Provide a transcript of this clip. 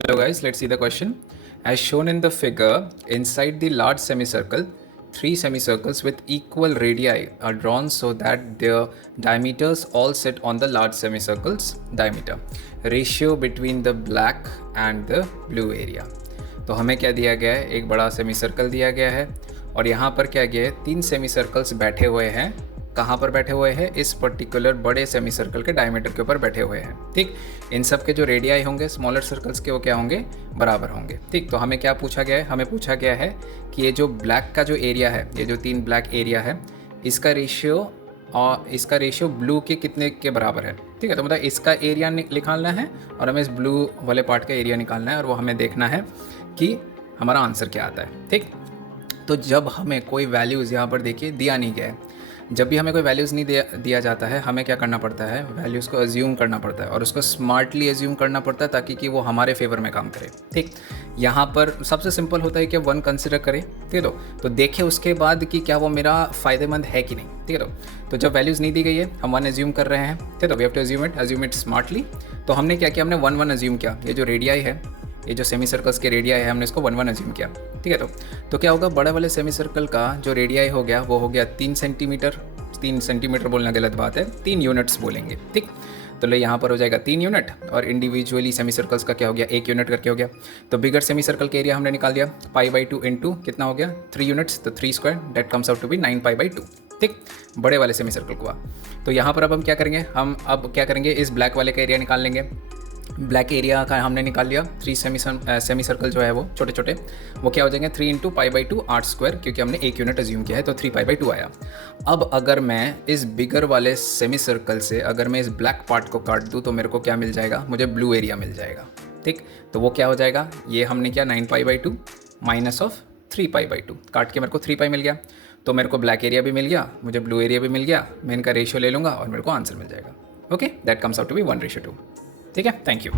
Hello guys, let's see the question. As shown in the figure, inside the large semicircle, three semicircles with equal radii are drawn so that their diameters all sit on the large semicircle's diameter. Ratio between the black and the blue area. तो हमें क्या दिया गया है, एक बड़ा semi circle दिया गया है और यहाँ पर क्या गया है, तीन सेमी सर्कल्स बैठे हुए हैं. कहाँ पर बैठे हुए हैं? इस पर्टिकुलर बड़े सेमी सर्कल के डायमीटर के ऊपर बैठे हुए हैं. ठीक, इन सब के जो रेडियाई होंगे स्मॉलर सर्कल्स के, वो क्या होंगे? बराबर होंगे. ठीक, तो हमें क्या पूछा गया है? हमें पूछा गया है कि ये जो ब्लैक का जो एरिया है, ये जो तीन ब्लैक एरिया है, इसका रेशियो और इसका रेशियो ब्लू के कितने के बराबर है. ठीक है, तो मतलब इसका एरिया निकालना है और हमें इस ब्लू वाले पार्ट का एरिया निकालना है और वो हमें देखना है कि हमारा आंसर क्या आता है. ठीक, तो जब हमें कोई वैल्यूज़ यहाँ पर देखिए दिया नहीं गया है, जब भी हमें कोई वैल्यूज़ नहीं दिया जाता है, हमें क्या करना पड़ता है? वैल्यूज़ को अज्यूम करना पड़ता है और उसको स्मार्टली अज्यूम करना पड़ता है ताकि कि वो हमारे फेवर में काम करे. ठीक, यहाँ पर सबसे सिंपल होता है कि 1 कंसिडर करें. ठीक है, तो देखें उसके बाद कि क्या वो मेरा फ़ायदेमंद है कि नहीं. ठीक है, तो जब वैल्यूज़ नहीं दी गई है, हम 1 अज्यूम कर रहे हैं. ठीक है, तो we have to assume it smartly. तो हमने क्या किया? हमने 1 अज्यूम किया. ये जो रेडियाई है, ये जो सेमी सर्कल्स के रेडियाई है, हमने इसको 1 अज्यूम किया. ठीक है, तो क्या होगा? बड़े वाले सेमी सर्कल का जो रेडियाई हो गया वो हो गया 3 सेंटीमीटर. 3 सेंटीमीटर बोलना गलत बात है, 3 यूनिट्स बोलेंगे. ठीक, तो ले यहाँ पर हो जाएगा 3 यूनिट और इंडिविजुअली सेमी सर्कल्स का क्या हो गया? 1 यूनिट करके हो गया. तो बिगर सेमी सर्कल के एरिया हमने निकाल दिया, π/2 इंटू कितना हो गया? 3 यूनिट्स, तो 3 square, that comes out to be 9π/2. ठीक, बड़े वाले सेमी सर्कल को. तो यहाँ पर अब हम क्या करेंगे? हम अब क्या करेंगे? इस ब्लैक वाले का एरिया निकाल लेंगे. ब्लैक एरिया का हमने निकाल लिया. 3 सेमी सर्कल जो है वो छोटे छोटे, वो क्या हो जाएंगे? 3 इंटू π/2 8 स्क्वायर, क्योंकि हमने 1 यूनिट अज्यूम किया है तो 3π/2 आया. अब अगर मैं इस बिगर वाले सेमी सर्कल से अगर मैं इस ब्लैक पार्ट को काट दूँ तो मेरे को क्या मिल जाएगा? मुझे ब्लू एरिया मिल जाएगा. ठीक, तो वो क्या हो जाएगा? ये हमने क्या 9π/2 माइनस ऑफ 3π/2 काट के मेरे को 3π मिल गया. तो मेरे को ब्लैक एरिया भी मिल गया, मुझे ब्लू एरिया भी मिल गया. मैं इनका रेशियो ले लूँगा और मेरे को आंसर मिल जाएगा. Okay, that comes out to be 1:2. ठीक है, थैंक यू.